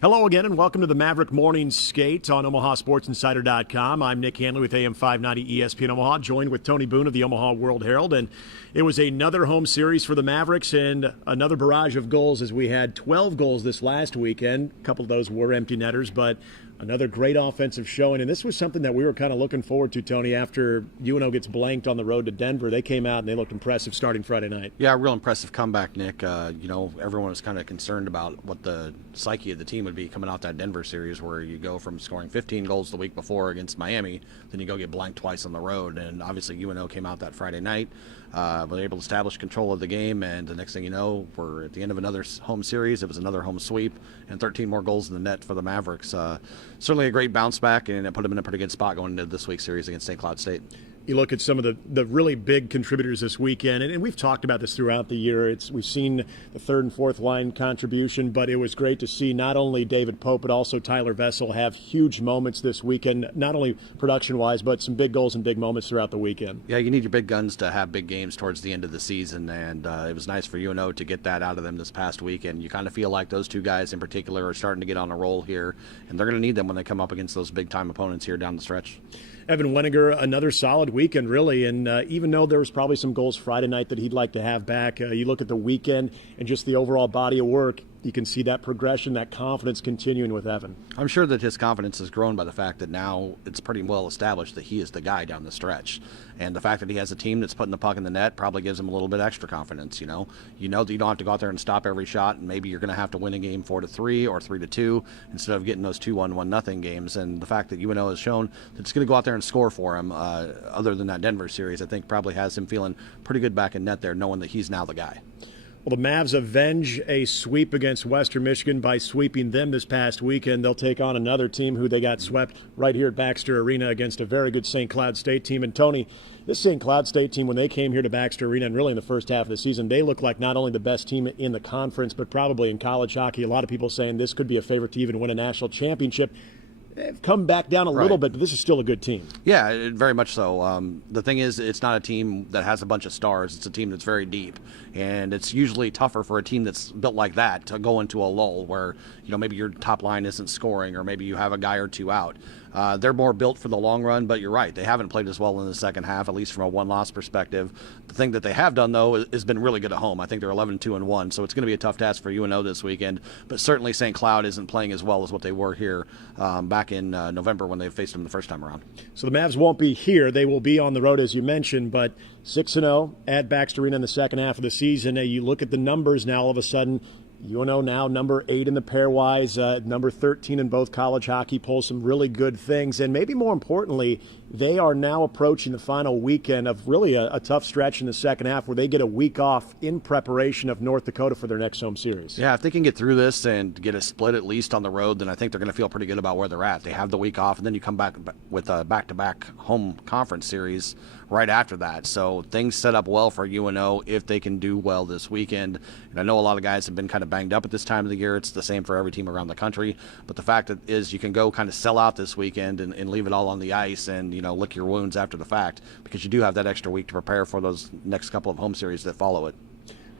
Hello again, and welcome to the Maverick Morning Skate on OmahaSportsInsider.com. I'm Nick Hanley with AM 590 ESPN Omaha, joined with Tony Boone of the Omaha World Herald. And it was another home series for the Mavericks and another barrage of goals, as we had 12 goals this last weekend. A couple of those were empty netters, but another great offensive showing. And this was something that we were kind of looking forward to, Tony, after UNO gets blanked on the road to Denver. They came out and they looked impressive starting Friday night. Yeah, real impressive comeback, Nick. Everyone was kind of concerned about what the psyche of the team would be coming out that Denver series, where you go from scoring 15 goals the week before against Miami, then you go get blanked twice on the road. And obviously UNO came out that Friday night, were able to establish control of the game, and the next thing you know, we're at the end of another home series. It was another home sweep and 13 more goals in the net for the Mavericks. Certainly a great bounce back, and it put them in a pretty good spot going into this week's series against St. Cloud State. You look at some of the really big contributors this weekend, and we've talked about this throughout the year. We've seen the third and fourth line contribution, but it was great to see not only David Pope but also Tyler Vessel have huge moments this weekend, not only production-wise, but some big goals and big moments throughout the weekend. Yeah, you need your big guns to have big games towards the end of the season, and it was nice for UNO to get that out of them this past weekend. You kind of feel like those two guys in particular are starting to get on a roll here, and they're going to need them when they come up against those big-time opponents here down the stretch. Evan Weniger, another solid weekend, really, and even though there was probably some goals Friday night that he'd like to have back, you look at the weekend and just the overall body of work, you can see that progression, that confidence continuing with Evan. I'm sure that his confidence has grown by the fact that now it's pretty well established that he is the guy down the stretch. And the fact that he has a team that's putting the puck in the net probably gives him a little bit extra confidence, you know that you don't have to go out there and stop every shot, and maybe you're going to have to win a game 4-3 or 3-2 instead of getting those 2-1, 1-0 games. And the fact that UNO has shown that it's going to go out there and score for him, other than that Denver series, I think probably has him feeling pretty good back in net there, knowing that he's now the guy. Well, the Mavs avenge a sweep against Western Michigan by sweeping them this past weekend. They'll take on another team who they got swept right here at Baxter Arena against a very good St. Cloud State team. And, Tony, this St. Cloud State team, when they came here to Baxter Arena and really in the first half of the season, they look like not only the best team in the conference, but probably in college hockey. A lot of people saying this could be a favorite to even win a national championship. They've come back down a little bit, but this is still a good team. Yeah, very much so. The thing is, it's not a team that has a bunch of stars. It's a team that's very deep, and it's usually tougher for a team that's built like that to go into a lull where, maybe your top line isn't scoring, or maybe you have a guy or two out. They're more built for the long run, but you're right. They haven't played as well in the second half, at least from a one-loss perspective. The thing that they have done, though, has been really good at home. I think they're 11-2-1, so it's going to be a tough task for UNO this weekend. But certainly St. Cloud isn't playing as well as what they were here back in November when they faced them the first time around. So the Mavs won't be here. They will be on the road, as you mentioned, but 6-0 at Baxter Arena in the second half of the season. You look at the numbers now, all of a sudden, UNO now number 8 in the pairwise, number 13 in both college hockey polls, some really good things. And maybe more importantly, they are now approaching the final weekend of really a tough stretch in the second half where they get a week off in preparation of North Dakota for their next home series. Yeah, if they can get through this and get a split at least on the road, then I think they're going to feel pretty good about where they're at. They have the week off, and then you come back with a back-to-back home conference series right after that. So things set up well for UNO if they can do well this weekend. And I know a lot of guys have been kind of banged up at this time of the year. It's the same for every team around the country. But the fact is you can go kind of sell out this weekend and leave it all on the ice and, lick your wounds after the fact, because you do have that extra week to prepare for those next couple of home series that follow it.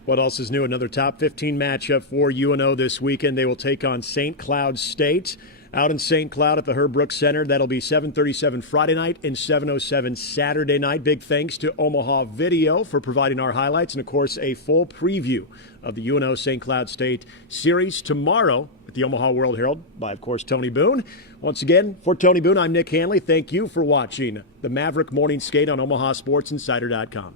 What else is new? Another top 15 matchup for UNO this weekend. They will take on St. Cloud State out in St. Cloud at the Herb Brooks Center. That'll be 7:37 Friday night and 7:07 Saturday night. Big thanks to Omaha Video for providing our highlights, and, of course, a full preview of the UNO St. Cloud State series tomorrow at the Omaha World Herald by, of course, Tony Boone. Once again, for Tony Boone, I'm Nick Hanley. Thank you for watching the Maverick Morning Skate on OmahaSportsInsider.com.